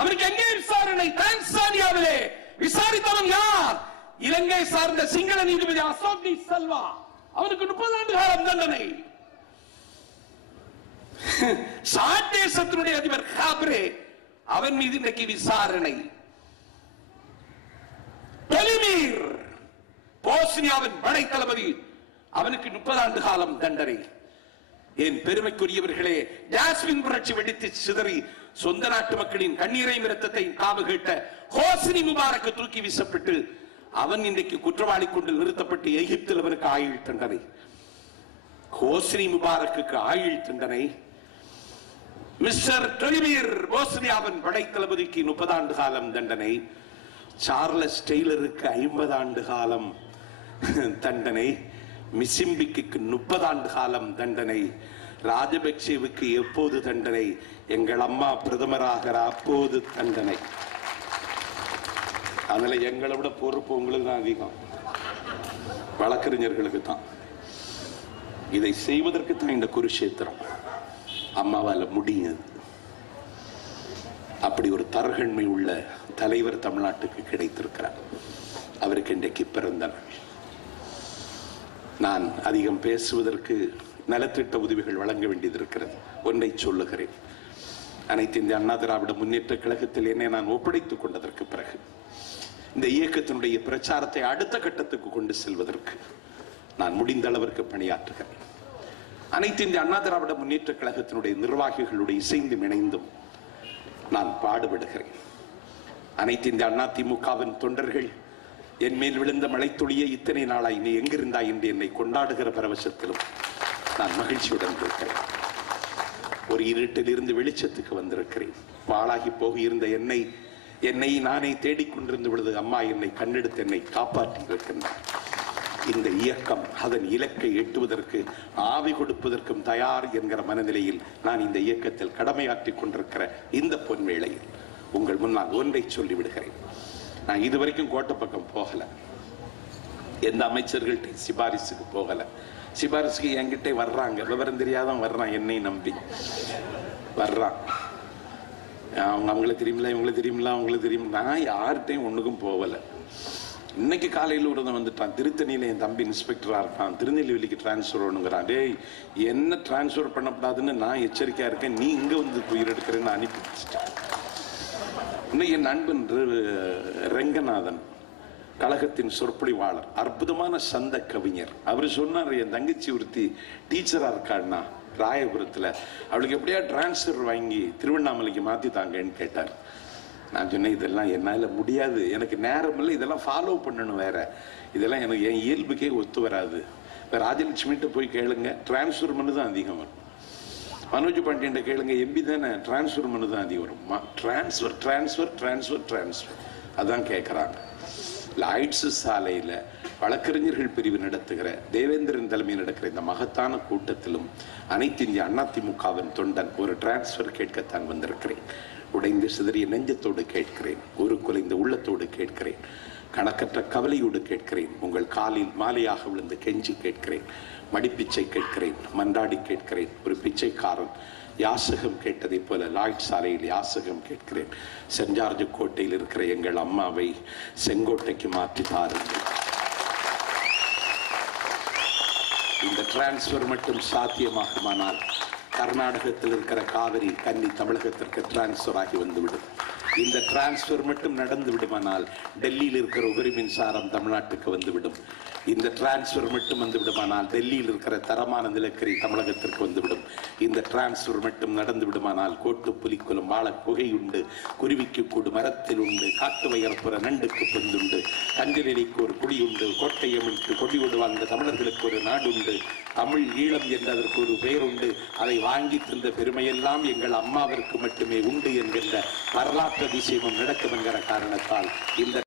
அவருக்கு எங்கே விசாரணை? தான்சானியாவிலே. விசாரித்தவன் யார்? இலங்கை சார்ந்த சிங்கள நீதிபதி அசோக் டி செல்வா. அவனுக்கு 30 ஆண்டு காலம் தண்டனை. சாட் தேசத்தினுடைய அதிபர் காப்ரே, அவன் மீது இன்றைக்கு விசாரணை. பெலிமீர், போஸ்னியாவின் படை தளபதி, அவனுக்கு 30 ஆண்டு காலம் தண்டனை. என் பெருமைக்குரியவர்களே, ஜாஸ்மின் புரட்சி வெடித்து சிதறி சொந்த நாட்டு மக்களின் கண்ணீரையும் இரத்தத்தை காவு கேட்ட ஹோஸ்னி முபாரக் தூக்கி வீசப்பட்டு அவன் இன்றைக்கு குற்றவாளி கொண்டு நிறுத்தப்பட்டு எகிப்தில் அவனுக்கு ஆயுள் தண்டனை. ஹோஸ்னி முபாரக்கு ஆயுள் தண்டனை. மிஸ்டர் டொலிமீர், போஸ்னியாவின் படை தளபதிக்கு 30 ஆண்டு காலம் தண்டனை. சார்லஸ் டெய்லருக்கு 50 ஆண்டு காலம் தண்டனை. மிசிம்பிக்கு 30 ஆண்டு காலம் தண்டனை. ராஜபக்சேவுக்கு எப்போது தண்டனை? எங்கள் அம்மா பிரதமராக அப்போது தண்டனை. அதனால எங்களை விட பொறுப்பு உங்களுக்கு தான் அதிகம், வழக்கறிஞர்களுக்கு தான். இதை செய்வதற்கு தான் இந்த குருஷேத்திரம். அம்மாவால முடியாது. அப்படி ஒரு தரகண்மை உள்ள தலைவர் தமிழ்நாட்டுக்கு கிடைத்திருக்கிறார். அவருக்கு இன்றைக்கு பிறந்த நாள். நான் அதிகம் பேசுவதற்கு நலத்திட்ட உதவிகள் வழங்க வேண்டியது இருக்கிறது. ஒன்றை சொல்லுகிறேன். அனைத்து இந்திய அண்ணா திராவிட முன்னேற்ற கழகத்தில் என்னை நான் ஒப்படைத்துக் கொண்டதற்கு பிறகு இந்த இயக்கத்தினுடைய பிரச்சாரத்தை அடுத்த கட்டத்துக்கு கொண்டு செல்வதற்கு நான் முடிந்த அளவிற்கு பணியாற்றுகிறேன். அனைத்து இந்திய அண்ணா திராவிட முன்னேற்ற கழகத்தினுடைய நிர்வாகிகளுடைய இசைந்து இணைந்தும் நான் பாடுபடுகிறேன். அனைத்து இந்திய அண்ணா திமுகவின் தொண்டர்கள் என் மேல் விழுந்த மழைத்துளியை இத்தனை நாளாய் நீ எங்கிருந்தாய் என்று என்னை கொண்டாடுகிற பரவசத்திலும் நான் மகிழ்ச்சியுடன் இருக்கிறேன். ஒரு இருட்டில் இருந்து வெளிச்சத்துக்கு வந்திருக்கிறேன். பாழாகி போக இருந்த என்னை நானே தேடிக்கொண்டிருந்த பொழுது அம்மா என்னை கண்ணெடுத்து என்னை காப்பாற்றி இருக்கின்றார். இந்த இயக்கம் அதன் இலக்கை எட்டுவதற்கு ஆவி கொடுப்பதற்கும் தயார் என்கிற மனநிலையில் நான் இந்த இயக்கத்தில் கடமையாற்றிக் கொண்டிருக்கிற இந்த பொன்வேளையில் உங்கள் முன்னால் ஒன்றை சொல்லிவிடுகிறேன். நான் இதுவரைக்கும் கோட்டை பக்கம் போகல, எந்த அமைச்சர்கள்ட்ட சிபாரிசுக்கு போகல. சிபாரிசுக்கு என்கிட்ட வர்றாங்க, விவரம் தெரியாதான் வர்றான், என்னை நம்பி வர்றான். அவங்களுக்கு தெரியுமில்ல, இவங்களுக்கு தெரியுமில்ல, அவங்களுக்கு தெரியும். நான் யார்கிட்டையும் ஒண்ணுக்கும் போகல. இன்னைக்கு காலையில் ஒருத்தன் வந்துட்டான், திருத்தணியில என் தம்பி இன்ஸ்பெக்டரா இருக்கான், திருநெல்வேலிக்கு டிரான்ஸ்பர் ஒண்ணுங்கிறான். டேய், என்ன டிரான்ஸ்பர் பண்ணப்படாதுன்னு நான் எச்சரிக்கையா இருக்கேன், நீ இங்க வந்து உயிர் எடுக்கிறேன்னு அனுப்பி வச்சுட்டேன். இன்னும் என் நண்பன் ரெங்கநாதன், கழகத்தின் சொற்பொழிவாளர், அற்புதமான சந்த கவிஞர். அவர் சொன்னார், என் தங்கச்சி ஒருத்தி டீச்சரா இருக்காள்னா ராயபுரத்துல, அவளுக்கு எப்படியா டிரான்ஸ்பர் வாங்கி திருவண்ணாமலைக்கு மாத்தி தாங்கன்னு கேட்டார். நான் சொன்னேன், இதெல்லாம் என்னால முடியாது, எனக்கு நேரம் இல்லை, இதெல்லாம் ஃபாலோ பண்ணணும், வேற இதெல்லாம் எனக்கு என் இயல்புக்கே ஒத்து வராது. இப்போ ராஜலட்சுமிகிட்ட போய் கேளுங்க, டிரான்ஸ்பர் மனு தான் அதிகம் வரும். மனோஜ் பாண்டியன் கேளுங்க, எம்பி தானே, டிரான்ஸ்பர் மனு தான் அதிகம் வரும். டிரான்ஸ்பர் டிரான்ஸ்பர் டிரான்ஸ்பர் டிரான்ஸ்பர் அதான் கேட்குறாங்க. லாய்ட்ஸ் சாலையில் வழக்கறிஞர்கள் பிரிவு நடத்துகிற தேவேந்திரன் தலைமையில் நடக்கிற இந்த மகத்தான கூட்டத்திலும் அனைத்து இந்திய அதிமுகவின் தொண்டன் ஒரு டிரான்ஸ்பர் கேட்கத்தான் வந்திருக்கிறேன். உடைந்து சிதறிய நெஞ்சத்தோடு கேட்கிறேன், ஒரு குலைந்த உள்ளத்தோடு கேட்கிறேன், கணக்கற்ற கவலையோடு கேட்கிறேன், உங்கள் காலில் மாலையாக விழுந்து கெஞ்சி கேட்கிறேன், மடிப்பிச்சை கேட்கிறேன், மன்றாடி கேட்கிறேன். ஒரு பிச்சைக்காரன் யாசகம் கேட்டதை போல லாய்ட் சாலையில் யாசகம் கேட்கிறேன். சென்ட் ஜார்ஜ் கோட்டையில் இருக்கிற எங்கள் அம்மாவை செங்கோட்டைக்கு மாற்றி தாருங்கள். இந்த டிரான்ஸ்பர் மட்டும் சாத்தியமாகுமானால் கர்நாடகத்தில் இருக்கிற காவிரி கன்னி தமிழகத்திற்கு டிரான்ஸ்பர் ஆகி வந்துவிடும். இந்த டிரான்ஸ்பர் மட்டும் நடந்து விடுமானால் டெல்லியில் இருக்கிற உபரி மின்சாரம் தமிழ்நாட்டுக்கு வந்துவிடும். இந்த டிரான்ஸ்பர் மட்டும் வந்து விடுமானால் டெல்லியில் இருக்கிற தரமான நிலக்கரி தமிழகத்திற்கு வந்துவிடும். இந்த டிரான்ஸ்பர் மட்டும் நடந்து விடுமானால் கோட்டு புலிக்குளம் வாழ குகை உண்டு, குருவிக்கு கூடு மரத்தில் உண்டு, காட்டு வயற்புற நண்டுக்கு பொந்துண்டு, கண்டிலைக்கு ஒரு குடி உண்டு, கோட்டையமிற்கு கொடியோடு வாழ்ந்த தமிழர்களுக்கு ஒரு நாடு உண்டு, தமிழ் ஈழம் என்ற அதற்கு ஒரு பெயர் உண்டு, அதை வாங்கி தந்த பெருமையெல்லாம் எங்கள் அம்மாவிற்கு மட்டுமே உண்டு என்கின்ற வரலாற்று அதிசயமும் நடக்கும் என்கிற காரணத்தால் இந்த